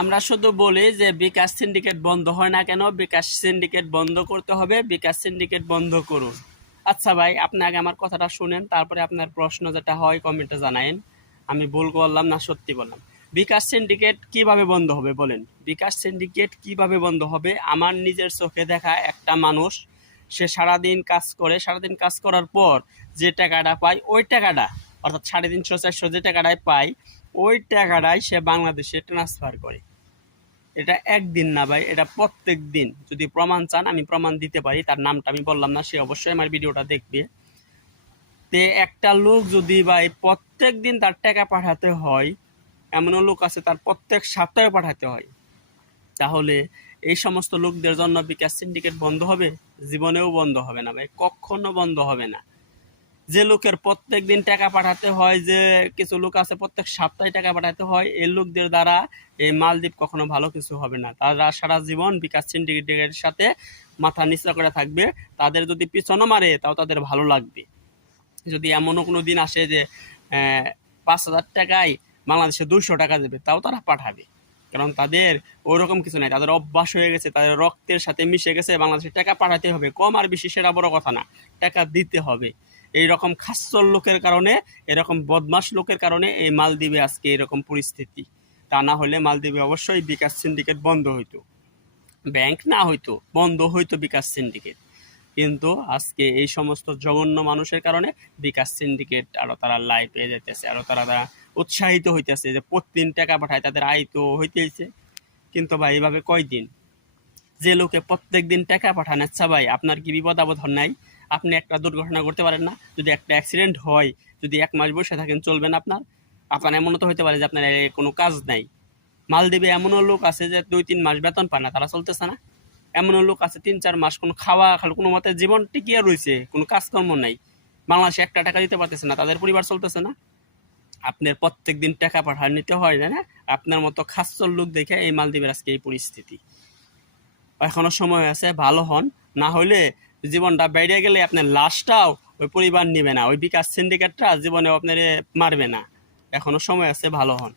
আমরা শুধু বলি যে বিকাশ সিন্ডিকেট বন্ধ হয় না কেন, বিকাশ সিন্ডিকেট বন্ধ করতে হবে, বিকাশ সিন্ডিকেট বন্ধ করুন। আচ্ছা ভাই, আপনি আগে আমার কথাটা শুনেন, তারপরে আপনার প্রশ্ন যেটা হয় কমেন্টে জানায়েন। আমি ভুল করলাম না সত্যি বললাম। বিকাশ সিন্ডিকেট কিভাবে বন্ধ হবে বলেন? বিকাশ সিন্ডিকেট কিভাবে বন্ধ হবে? আমার নিজের চোখে দেখা একটা মানুষ, সে সারাদিন কাজ করে, সারাদিন কাজ করার পর যে টাকাটা পায় ওই টাকাটা, অর্থাৎ 350-400 যে টাকাটাই পায় ওই টাকাটাই সে বাংলাদেশে ট্রান্সফার করে। এটা একদিন না ভাই, এটা প্রত্যেক দিন। যদি প্রমাণ চান আমি প্রমাণ দিতে পারি, তার নামটা আমি বললাম না, সে অবশ্যই আমার ভিডিওটা দেখবে। তে একটা লোক যদি ভাই প্রত্যেক দিন তার টাকা পাঠাতে হয়, এমনও লোক আছে তার প্রত্যেক সপ্তাহে পাঠাতে হয়, তাহলে এই সমস্ত লোকদের জন্য বিকাশ সিন্ডিকেট বন্ধ হবে? জীবনেও বন্ধ হবে না ভাই, কখনো বন্ধ হবে না। যে লোকের প্রত্যেক দিন টাকা পাঠাতে হয়, যে কিছু লোক আছে প্রত্যেক সপ্তাহে টাকা পাঠাতে হয়, এই লোকদের দ্বারা এই মালদ্বীপ কখনো ভালো কিছু হবে না। তারা সারা জীবন বিকাশ সিন্ডিকেটের সাথে মাথা নিচা করে থাকবে। তাদের যদি পিছনে মারে তাও তাদের ভালো লাগবে। যদি এমনও কোনো দিন আসে যে 5,000 টাকায় বাংলাদেশে 200 টাকা দেবে, তাও তারা পাঠাবে। কারণ তাদের ওইরকম কিছু নাই, তাদের অভ্যাস হয়ে গেছে, তাদের রক্তের সাথে মিশে গেছে বাংলাদেশে টাকা পাঠাতে হবে। কম আর বেশি সেটা বড় কথা না, টাকা দিতে হবে। এইরকম খাচ্চর লোকের কারণে, এরকম বদমাশ লোকের কারণে এই মালদ্বীপে আজকে এরকম পরিস্থিতি। তা না হলে মালদ্বীপে অবশ্যই বিকাশ সিন্ডিকেট বন্ধ হইতো, ব্যাংক না হইতো, বন্ধ হইতো বিকাশ সিন্ডিকেট। কিন্তু আজকে এই সমস্ত জঘন্য মানুষের কারণে বিকাশ সিন্ডিকেট আরো তারা লাই পেয়ে যাইতেছে, আরো তারা উৎসাহিত হইতেছে যে প্রতিদিন টাকা পাঠায়, তাদের আয় তো হইতেছে। কিন্তু ভাই এইভাবে কয়দিন? যে লোকে প্রত্যেক দিন টাকা পাঠান, আচ্ছা ভাই আপনার কি বিপদ আপদ হন নাই? আপনি একটা দুর্ঘটনা করতে পারেন না? যদি একটা অ্যাক্সিডেন্ট হয়, যদি 1 মাস বসে থাকেন, চলবে না আপনার? আপনার এমনও তো হইতে পারে যে আপনার কোনো কাজ নাই। মালদ্বীপে এমনও লোক আছে যে 2-3 মাস বেতন পায় না, তারা চলতেছে না? এমনও লোক আছে 3-4 মাস কোনো খাওয়া খালো কোনো মতে জীবন টিকিয়ে রয়েছে, কোনো কাজকর্ম নাই, বাংলাদেশে একটা টাকা দিতে পারতেছে না, তাদের পরিবার চলতেছে না। আপনার প্রত্যেক দিন টাকা পাঠায় নিতে হয় না? আপনার মতো খাচ্চর লোক দেখে এই মালদ্বীপের আজকে এই পরিস্থিতি। এখনো সময় আছে, ভালো হন। না হলে জীবনটা বেরিয়ে গেলে আপনার লাশটাও ওই পরিবার নিবে না, ওই বিকাশ সিন্ডিকেটরা জীবনে আপনার মারবে না। এখনো সময় আছে, ভালো হন।